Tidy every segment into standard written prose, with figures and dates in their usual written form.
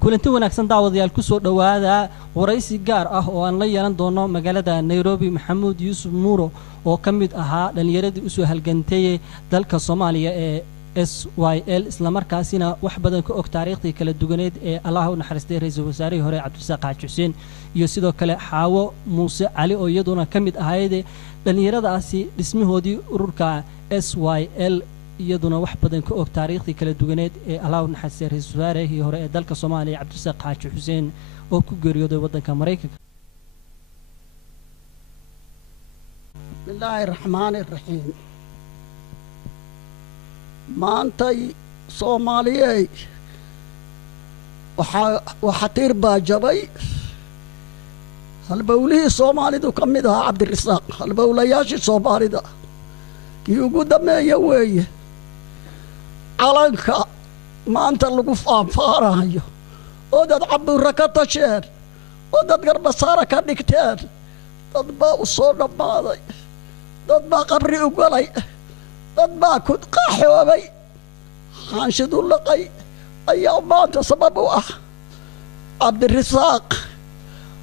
kulanti wanaagsan daawadayaal ku soo dhawaada waraysi gaar ah oo aan la yeelan doono magaalada Nairobi Maxamuud Yuusuf Muuro oo ka mid ahaa dhalinyaradii u soo halgantay dalka Soomaaliya ee SYL isla markaasina wax badan ka og taariikhdii kala duwaneed ee Allah u naxariistay ra'iisul wasaarihii hore Cabdirasaaq Xaaji Xuseen iyo sidoo kale Xaawo Muuse Cali oo iyaduna ka mid ahayd dhalinyaradaasi dhismahoodii ururka SYL iyaduna wax badan ka og taariikhdii kala duwaneed ee Allah u naxariistay ra'iisul wasaarihii hore ee dalka Soomaaliya Cabdirasaaq Xaaji Xuseen oo ku geeriyooday waddanka Mareykanka. Bismillahir Rahmanir Rahim. maantay Soomaaliyay waxa tir baa jabay halbowlihii Soomaalidu ka mid ahaa Cabdirasaaq halbowlayaashii Soomaalida kii ugu dambeeyay weeye calanka maanta lagu faanfaarayo oo dad cabura ka tasheen oo dad garbasaara ka dhigteen dad baa u soo dhamaaday dad baa qabri u galay dad baa ku qaxoobay xanshidu laqay ayaa maanta sabab u ah Cabdirasaaq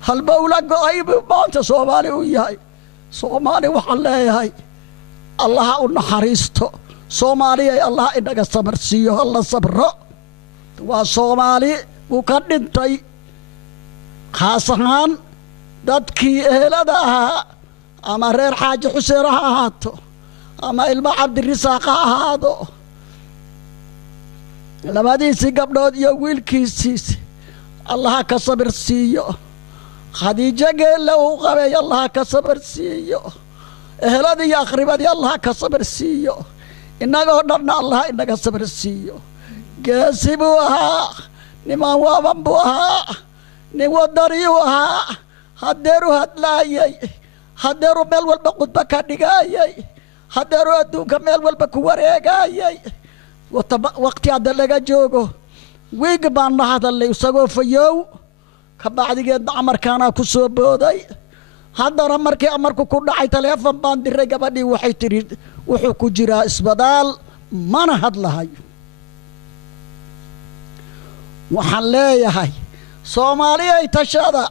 halbowla go'ay buu maanta Soomaali u yahay Soomaali waxaan leeyahay Allah u naxariisto Soomaaliya Allah inaga sabarsiiyo alla sabro waa Soomaali uu ka dhintay khaasan dadkii ehelada ahaa ama reer Xaaji Xuseen ha ahaato ama ilma Cabdirasaaq ha ahaado labadiisii gabdhood iyo wiilkiisiis Allah ka sabarsiiyo Khadiija geela uu qabay Allah ka sabarsiiyo eheladii iyo aqribadii Allah ka sabarsiiyo inagoo dhan Allah inaga sabarsiiyo geesi buu ahaa niman waaban buu ahaa nin wadani uu ahaa hadeeru hadlaayay hadeeru meel walba qudba ka dhigayay hadeeru adduunka meel walba ku wareegayay waqti hadda laga joogo wiig baan la hadalay isagoo fayow ka bacdigeedna amarkaana ku soo booday haddana markii amarku ku dhacay teleefon baan diray gabadhii waxay tiri wuxuu ku jiraa isbitaal mana hadlahayo waxaan leeyahay Soomaaliyay tashada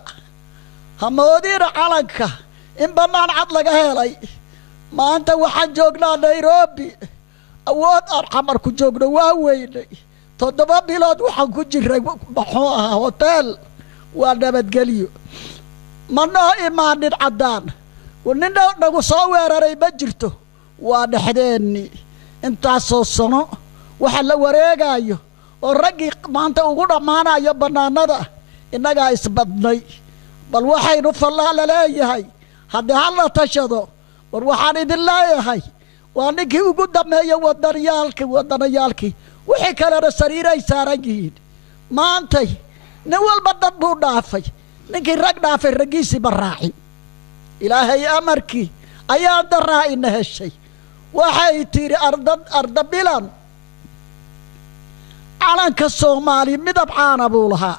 hamoodina calanka in banaan cad laga helay maanta waxaan joognaa Nairobi awood aan xamar ku joogno waa weynay 7 bilood waxaan ku jiray maxuu ahaa hotel waa nabadgelyo mana imaanin cadaan وننا نقصور رأي بجرته ونحدني أنت صوصنا وحلا ورجايو والرجي ما أنت وقول ما أنا يبنا نذا إنك إثبتني بل وحي نفلا لا يهاي هذا الله تشهده وروحاني الله يهاي وأنك وجود ما يودر يالك وحي كلا السرير يسارجين ما أنت نوال بدن بودافي نكي رجنا في الرجيس براحي إلهي أمركي أياد الرأي إنها الشيء وحي تيري أرض بلان على كالصومالي مدبعان أبولها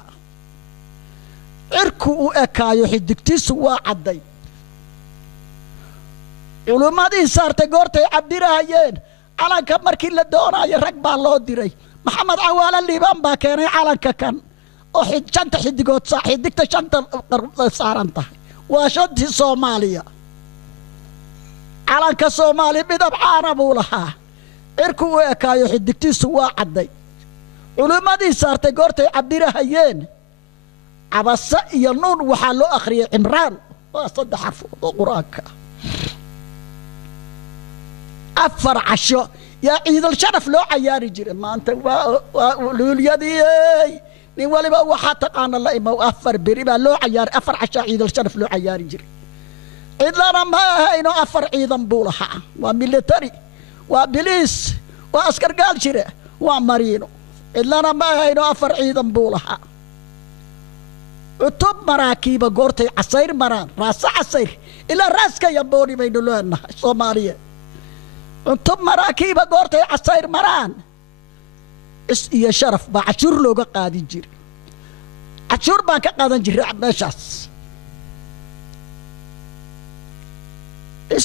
إركو أكايو حدك تسوى عدي علوما دي سارتي قورتي عبدي رايين على كمركي لدونا يرقب الله ديري محمد عوال اللي بامبا كيني على كان وحد شانت حدقوت صاحي ديكتا شانت سارنتا وشنتي الصومالية على كالصومالي مدبعان أبولها إركو أكايو حدك تسوى عدي علوما دي سارتي قورتي عبدي رايين عبس ينون وحالو أخري عمران وصد حرف قراك أفر عشو يا عيد الشرف لو عياري جري ما أنت ولوليدي نولي بقى وحاتق أنا الله ما أفر بريبا لو عيار أفر عشو عيد الشرف لو عياري جري عيد لنا ما هينو أفر عيدا بولها وميليتري وبليس وأسكر قال جري ومارينو عيد لنا ما هينو أفر عيدا بولها عطب مراكيب قورتي عصير مران راس عصير إلا راسك يبوني بين لنا صومالية عطب مراكيب قورتي عصير مران يا شرف بعشور لوجا قادي جري عشور باك قادن جري عباشاس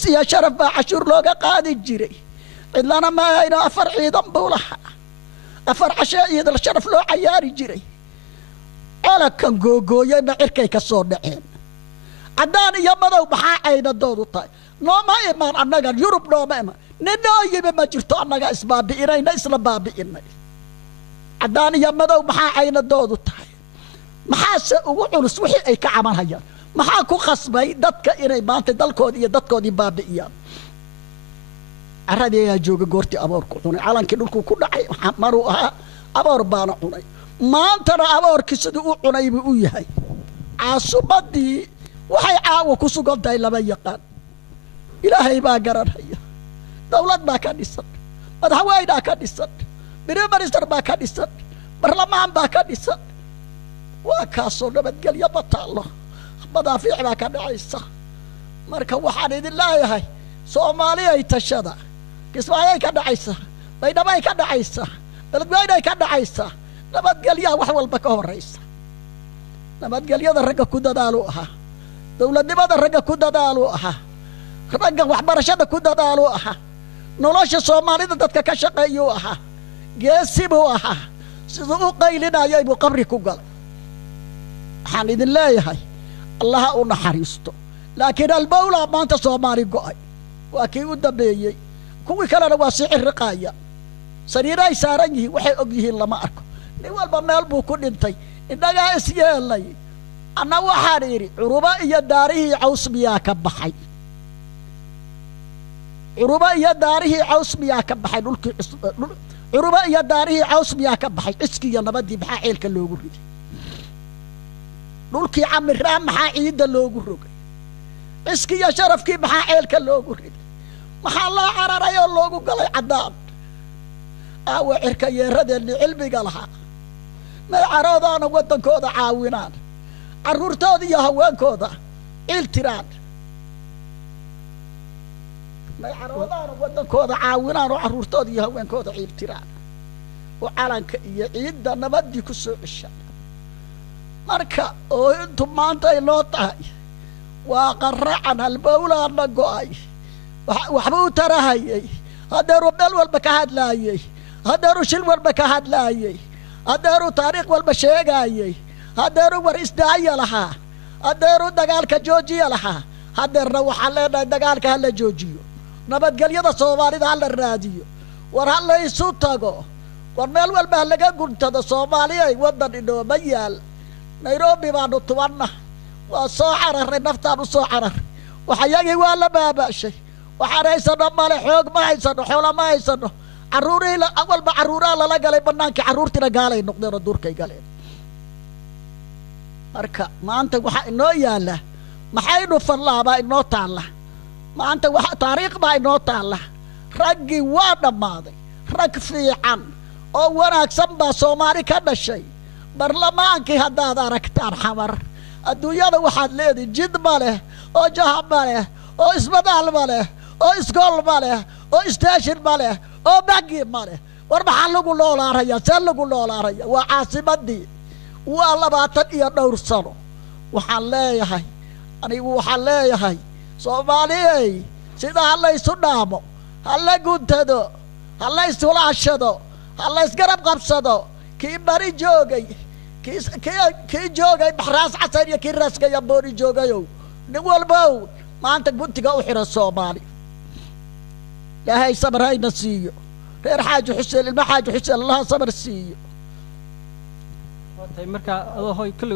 يا شرف بعشور لوجا قادي جري إلا أنا ما هنا أفر عيدا بولها أفر عشاء يد الشرف لو عياري جري calankan googooyayna cirkay ka soo dhaceen caddaan iyo madow maxaa caynadoodu tahay nooma imaan annagan yurub nooma imaan ninoo yimi ma jirto annaga isbaabi'inayna isla baabi'inay caddaan iyo madow maxaa caynadoodu tahay maxaase ugu culus wixii ay ka camalhayaan maxaa ku khasbay dadka inay maanta dalkoodii iyo dadkoodii baabi'iyaan carradii ayaa jooga goortii aboorku cunay calankii dhulkuu ku dhacay maruu ahaa aboor baana cunay maantana aboorkii siduu u cunay buu u yahay caasimaddii waxay caawa ku sugan tahay lama yaqaan ilaahay baa garanaya dawlad baa ka dhisan madaxweynaa ka dhisan minister baa ka dhisan barlamaan baa ka dhisan waa kaasoo nabadgelyo ma taallo madaafiic baa ka dhacaysa marka waxaan idin leeyahay soomaaliyay tashada kismaayay ka dhacaysa baydhabay ka dhacaysa beledweynay ka dhacaysa nabadgelyaha wax walba ka horraysa nabadgelyada ragga ku dadaaluu ahaa dawladnimada ragga ku dadaaluu ahaa ragga waxbarashada ku dadaaluu ahaa nolosha soomaalida dadka ka shaqeeyuu ahaa geesi buu ahaa siduu u qaylinayay buu qabri ku galay waxaan idin leeyahay allaha u naxariisto laakiin albawlaa maanta soomaali go'ay waa kii u dambeeyey kuwii kalena waa sii cirriqaaya sariiray saaran yihiin waxay og yihiin lama arko nin walba meel buu ku dhintay innagaa is yeelnay anna waxaan idhi curuba iyo daarihii caws miyaa ka baxay curuba iyo daarihii caws miyaa ka baxay dhulkii curuba iyo daarihii caws miyaa ka baxay ciskii iyo nabaddii maxaa ceelka loogu riday dhulkii camiraan maxaa ciidda loogu rogay ciskii iyo sharafkii maxaa ceelka loogu riday maxaa loo cararay oo loogu galay caddaan aawa cirka yeeradeenni cilmiga lahaa may caroodaana waddankooda caawinaan carruurtooda iyo haweenkooda ciil tiraan may caroodaana waddankooda caawinaan oo carruurtooda iyo haweenkooda ciil tiraan oo calanka iyo ciidda nabaddii ku soo ceshaan marka oo intu maanta ay noo tahay waa qaracan halbawlaana go'ay waxba u tarahayay haddeeruu meel walba ka hadlaayey haddeeruu shil walba ka hadlaayey haddeeruu taariikh walba sheegaayey haddeeruu war isdaaya lahaa haddeeruu dagaalka joojiya lahaa haddeerna waxaan leenahay dagaalka hala joojiyo nabadgelyada soomaalida hala raadiyo war hala isu tago war meel walba halaga guntado soomaaliyay waddan inooma yaal nairobi baanu tubanna waa soo cararray naftaan u soo cararray waxayagii waa la baaba'shay waxaan haysano male xoog ma haysano xoola ma haysano carruurihii walba carruuraha lala galay bannaankii carruurtiina gaalay noqdeen oo duurkay galeen marka maanta waxaa inoo yaalla maxaynu fallaabaa inoo taalla maanta taariikh baa inoo taalla raggii waa dhammaaday rag fiican oo wanaagsan baa soomaali ka dhashay barlamaankii haddaad aragtaan xamar adduunyada waxaad leedihi jid ma leh oo jahab ma leh oo isbadaal ma leh oo iskool ma leh oo istaashin ma leh oo bangi ma leh war maxaa lagu noolaaraya see lagu noolaaraya waa caasimaddii waa 20 iyo dhowr sano waxaan leeyahay anigu waxaan leeyahay soomaaliyey sida ha laysu dhaamo ha la guntado ha la iswalaashado ha la isgarab qabsado kii bari joogay kii joogay baxraas xasan iyo kii raaskaya booni joogayow nin walbow maanta guntiga u xidhan soomaali ilaahay sabar hayna siiyo reer xaaji xuseen ilma xaaji xuseen allaha sabar siiyo marka adoo hoy kulli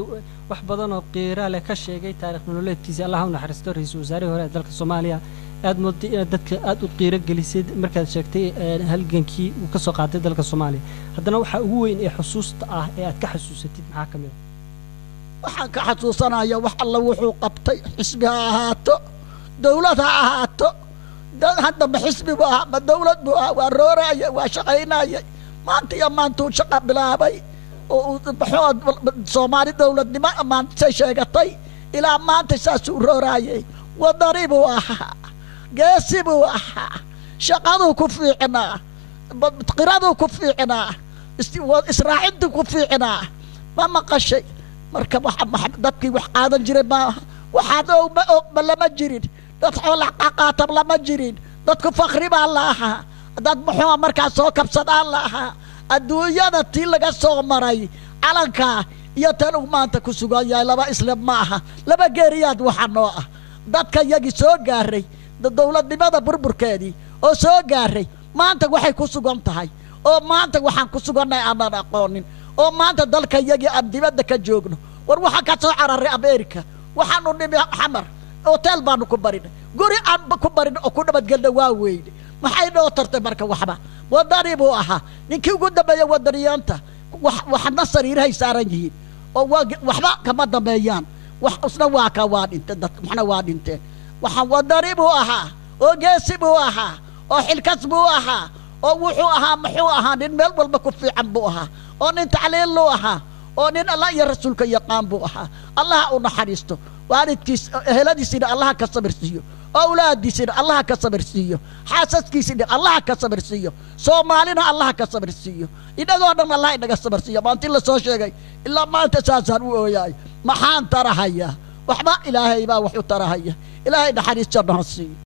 wax badan oo qiira leh ka sheegay taariikh nololeedkiisa allah u naxariisto ra'iisul wasaare hore dalka Soomaaliya aad moodtay inaad dadka aad u qiira gelisay markaad sheegtay halgankii uu ka soo qaatay dalka Soomaaliya haddana waxa ugu weyn ee xusuusta ah ee aad ka xasuusatid maxaa kamid waxaan ka xasuusanayaa wax alla wuxuu qabtay xisbi ha ahaato dawlad ha ahaato hadda ma xisbi baa ma dawlad baa waa rooraya waa shaqaynaya maanta iyo maantuu shaqa bilaabay oo Soomaali dawladnimo maanta sheegatay ilaa maanta saas u roorayay wadani buu ahaa geesi buu ahaa shaqadu ku fiicnaa qiradu ku fiicnaa israacintu ku fiicnaa ma maqashay marka dadkii wax qaadan jiray ma waxaad ma lama jirin dad xoolo qaatab lama jirin dadku fakri baa la ahaa dad muxuu markaa soo kabsadaan la ahaa adduunyada tii laga soo maray calanka iyo tan uu maanta ku sugan yahay laba isla ma aha laba geeriyaad waxa noo ah dadka yagi soo gaaray dawladnimada burburkeedii oo soo gaaray maanta waxay ku sugan tahay oo maanta waxaan ku sugannahay aanan aqoonin oo maanta dalka yagi aan dibadda ka joogno war waxa ka soo cararay America waxaanu nimi xamar hotel baanu ku barin guri aan ku barin oo ku nabadgelna waa weyn maxay noo tartay marka waxba wadani buu ahaa ninkii ugu dambeeyay wadaniyaanta waxna sariirahay saaran yihiin oo waxba kama dambeeyaan wax usna waa ka waa dhintay dad maxna waa dhinteen waxaan wadani buu ahaa oo geesi buu ahaa oo xilkas buu ahaa oo wuxuu ahaa muxuu ahaa nin meel walba ku fiican buu ahaa oo nin tacliil loo ahaa oo nin Allah iyo rasuulka yaqaan buu ahaa Allah u naxariisto waalidkiis eheladiisina Allah ka sabarsiiyo awlaadiisina Allah ka sabarsiiyo xaasaskiisina Allah ka sabarsiiyo Soomaalina Allah ka sabarsiiyo idagoo dhan Allah inaga sabarsiiyo maanta la soo sheegay ilaa maanta saasaan u ooyay maxaan tarahaya waxba ilaahay baa wax u tarahaya ilaahay naxariis janno siiyo